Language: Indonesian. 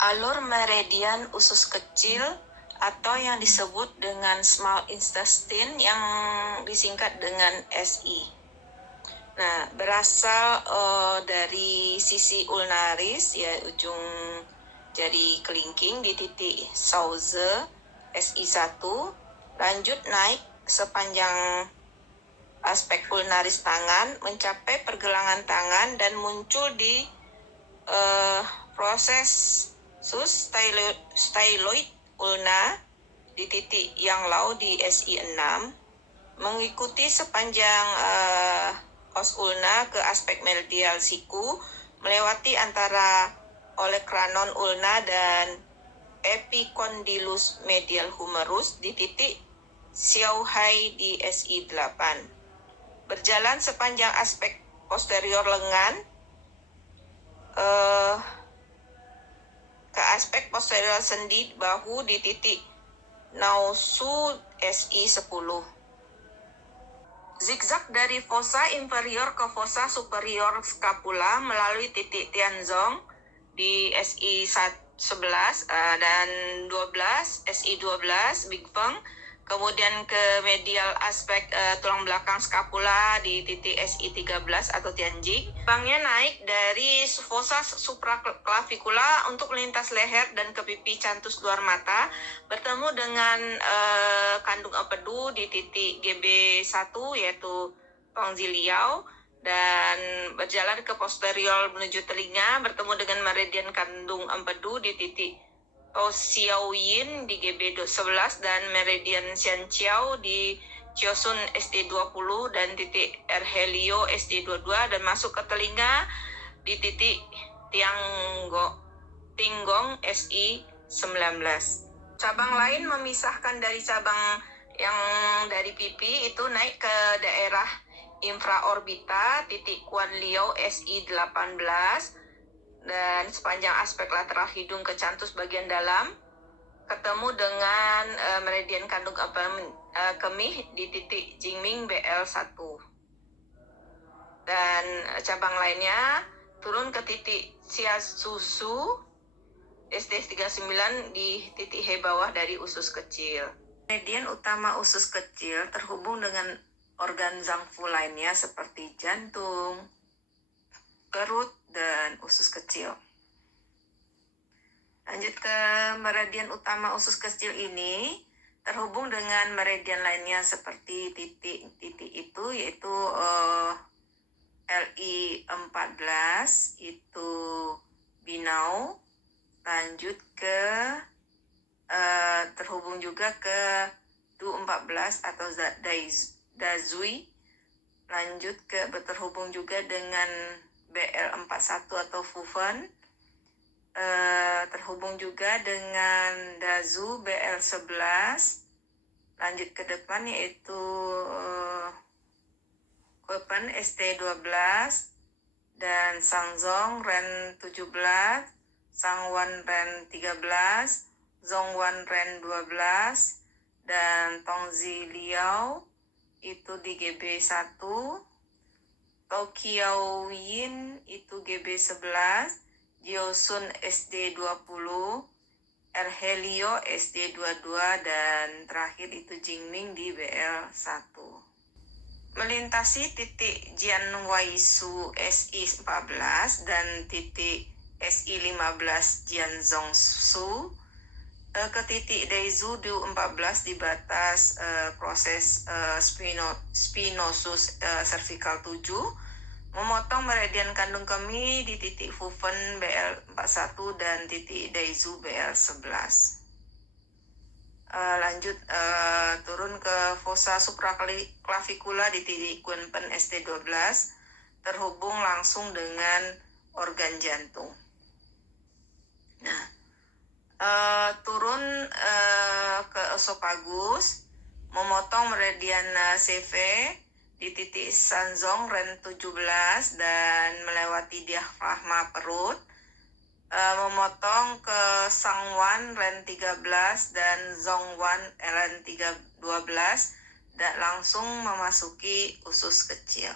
Alur meridian usus kecil atau yang disebut dengan small intestine yang disingkat dengan SI. Nah, berasal dari sisi ulnaris, ya ujung jari kelingking di titik Sauze SI1, lanjut naik sepanjang aspek ulnaris tangan, mencapai pergelangan tangan dan muncul di proses sus styloid ulna di titik yang lau di SI6, mengikuti sepanjang os ulna ke aspek medial siku, melewati antara olecranon ulna dan epicondylus medial humerus di titik Xiaohai di SI8. Berjalan sepanjang aspek posterior lengan ke aspek posterior sendi bahu di titik Naosu SI10. Zigzag dari fossa inferior ke fossa superior scapula melalui titik Tianzong di SI11 dan 12, SI12 Big Feng, kemudian ke medial aspek tulang belakang scapula di titik SI13 atau Tianjing. Bangnya naik dari fossa supraclavicula untuk melintas leher dan ke pipi cantus luar mata, bertemu dengan kandung empedu di titik GB1 yaitu Tongzi Liao, dan berjalan ke posterior menuju telinga, bertemu dengan meridian kandung empedu di titik Xiaoyin di GB11 dan meridian Xianqiao di Chiosun SD20 dan titik Erhelio SD22, dan masuk ke telinga di titik Tinggong SI19. Cabang lain memisahkan dari cabang yang dari pipi itu naik ke daerah infraorbita titik Kuan Liao SI18 dan sepanjang aspek lateral hidung ke cantus bagian dalam, ketemu dengan meridian kandung kemih di titik Jingming BL1. Dan cabang lainnya turun ke titik Xiasusu SD39 di titik He bawah dari usus kecil. Meridian utama usus kecil terhubung dengan organ zangfu lainnya seperti jantung, perut, dan usus kecil. Lanjut ke meridian utama usus kecil ini terhubung dengan meridian lainnya seperti titik-titik itu, yaitu LI14 itu Binau, lanjut ke terhubung juga ke Du14 atau Dazui, lanjut ke terhubung juga dengan BL41 atau Fufen, terhubung juga dengan Dazu BL11, lanjut ke depan yaitu Wepen ST12 dan Sangzong Ren 17, Sangwan Ren 13, Zongwan Ren 12, dan Tongzi Liao itu di GB1, Tokyo Yin itu GB11, Jiosun SD20, Erhelio SD22, dan terakhir itu Jingming di BL1. Melintasi titik Jianwaisu SI14 dan titik SI15 Jianzhongsu ke titik Daizu Du14 di batas proses spinosus cervical 7, memotong meridian kandung kemih di titik Fufen BL41 dan titik Daizu BL11. Lanjut turun ke fossa supraclavicula di titik Kunpen ST12, terhubung langsung dengan organ jantung. Nah, turun ke esophagus, memotong meridian CV di titik Sanzong Ren 17 dan melewati diafragma perut, memotong ke Sangwan Ren 13 dan Zongwan Ren 12 dan langsung memasuki usus kecil.